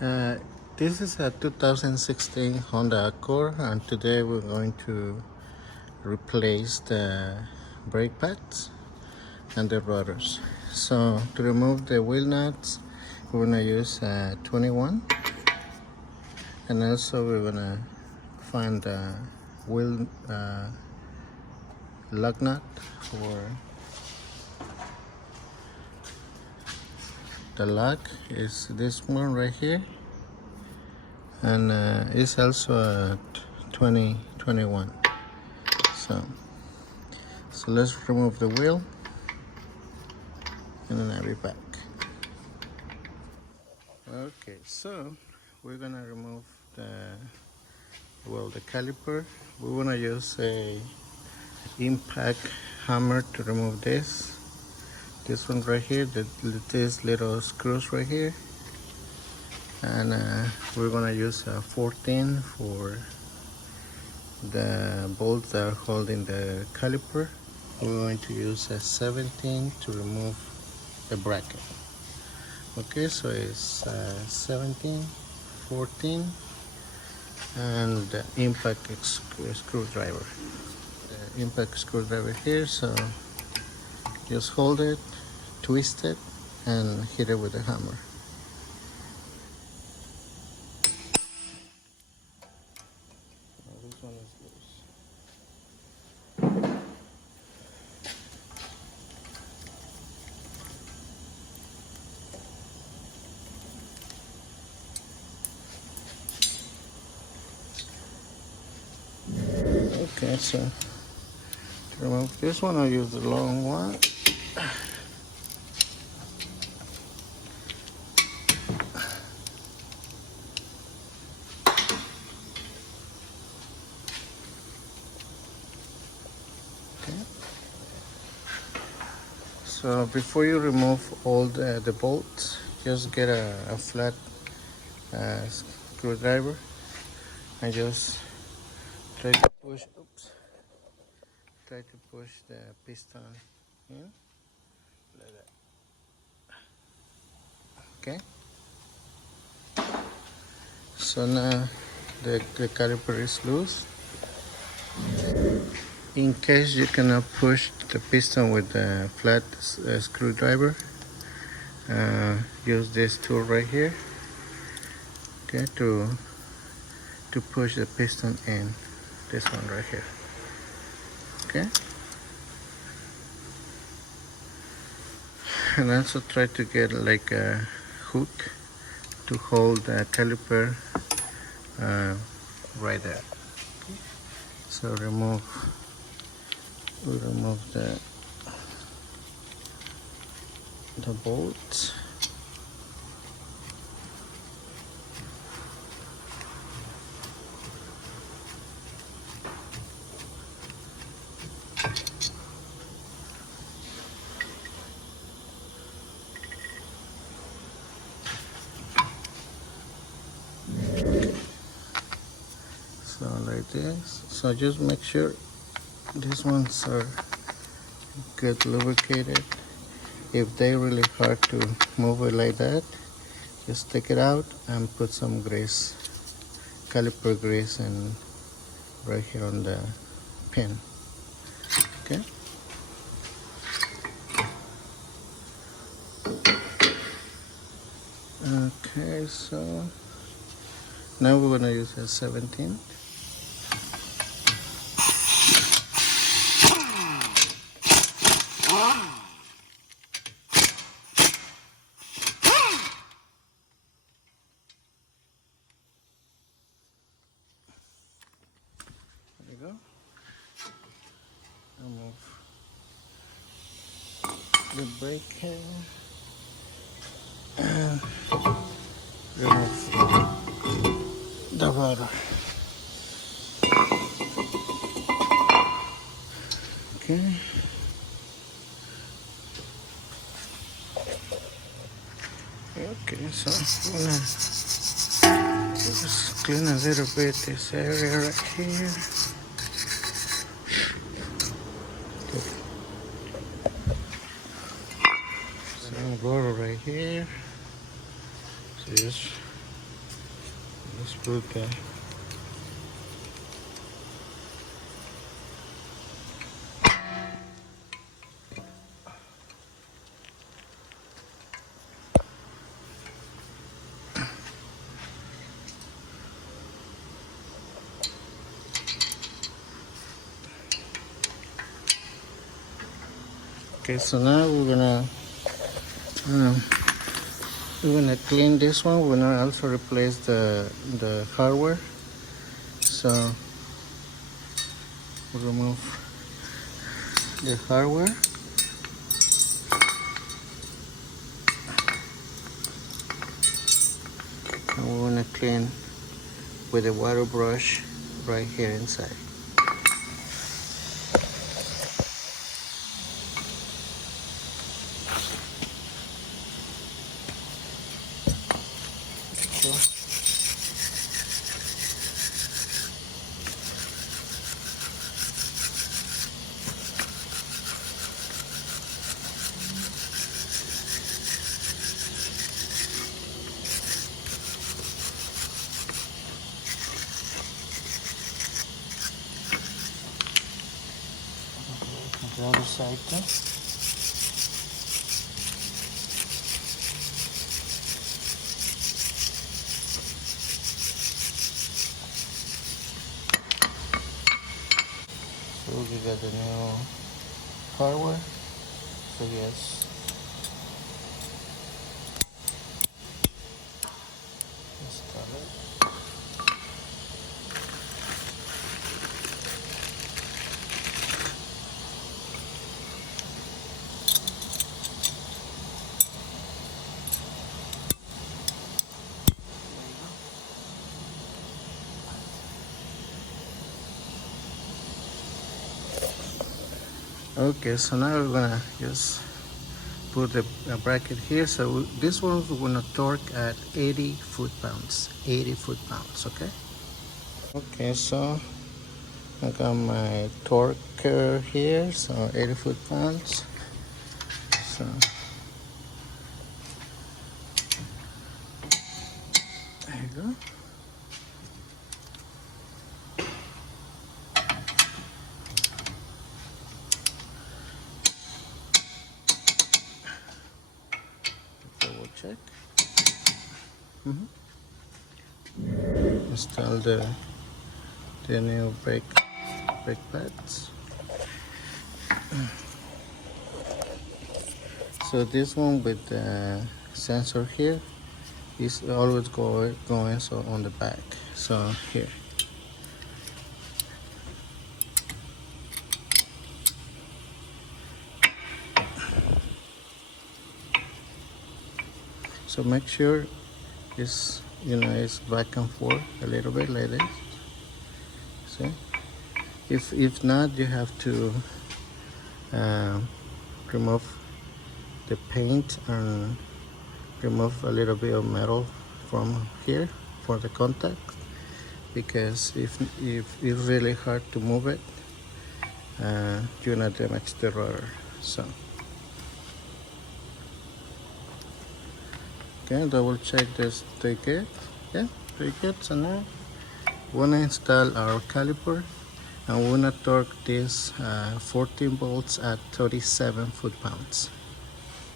Uh, this is a 2016 Honda Accord, and today we're going to replace the brake pads and the rotors. So to remove the wheel nuts, we're gonna use 21, and also we're gonna find the wheel lug nut for the lug. Is this one right here, and it's also a 2021. So let's remove the wheel, and then I'll be back. Okay, so we're gonna remove the caliper. We wanna use a impact hammer to remove this one right here, these little screws right here, and we're gonna use a 14 for the bolts that are holding the caliper. We're going to use a 17 to remove the bracket. Okay, so it's 17, 14, and the impact screwdriver. The impact screwdriver here, so just hold it, twist it, and hit it with a hammer. This one is loose. Okay, so to remove this one, I'll use the long one. Okay. So before you remove all the bolts, just get a flat screwdriver and just try to push. Try to push the piston in like that. Okay. So now the caliper is loose. In case you cannot push the piston with the flat screwdriver, use this tool right here. Okay, to push the piston in. This one right here. Okay. And also try to get like a hook to hold the caliper right there. Okay. So we remove the bolts. So like this. So just make sure these ones are good lubricated. If they're really hard to move it like that, just take it out and put some grease, caliper grease, and right here on the pin. Okay. Okay, so now we're gonna use a 17. There we go. Remove the brake here and remove the rotor. Okay. Okay, so I'm gonna just clean a little bit this area right here. Some rotor right here. Just put that. Okay, so now um, we're gonna clean this one. We're gonna also replace the hardware. So we'll remove the hardware. And we're gonna clean with a water brush right here inside. The other side too. So we got the new hardware. So yes, install it. Okay, so now we're gonna just put the bracket here. So this one we're gonna torque at 80 foot-pounds. 80 foot-pounds, okay? Okay, so I got my torque here, so 80 foot-pounds. So there you go. Double check. Install the new brake pads. So this one with the sensor here is always going so on the back. So here. So make sure it's it's back and forth a little bit like this. See? If not, you have to remove the paint and remove a little bit of metal from here for the contact, because if it's really hard to move it, you're gonna damage the rotor. So okay, double check this. Take it. Yeah, very good. So now we're gonna install our caliper, and we're gonna torque this 14 volts at 37 foot-pounds.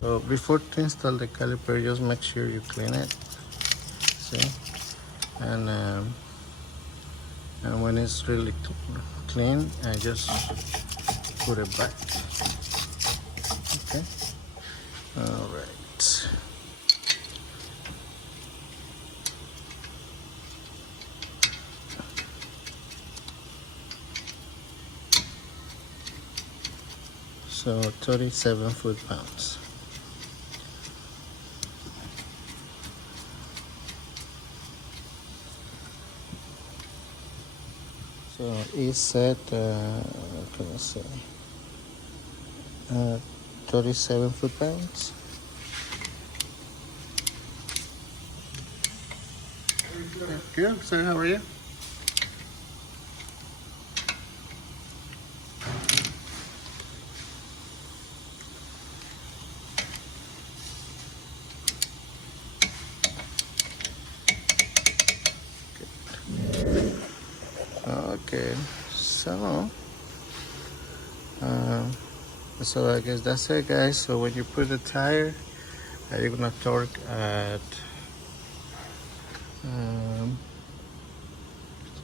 So before to install the caliper, just make sure you clean it. See, and when it's really clean, I just put it back. Okay. All right. So 37 foot-pounds. So it's set, what can I say, 37 foot-pounds. Good, sir, how are you? Okay, so I guess that's it, guys. So when you put the tire, you're gonna torque at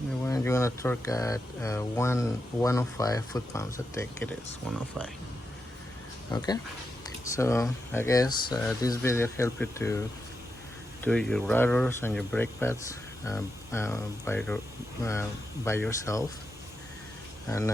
you're gonna torque at 105 foot-pounds. I think it is 105. Okay, so I guess this video helped you to do your rotors and your brake pads by yourself, and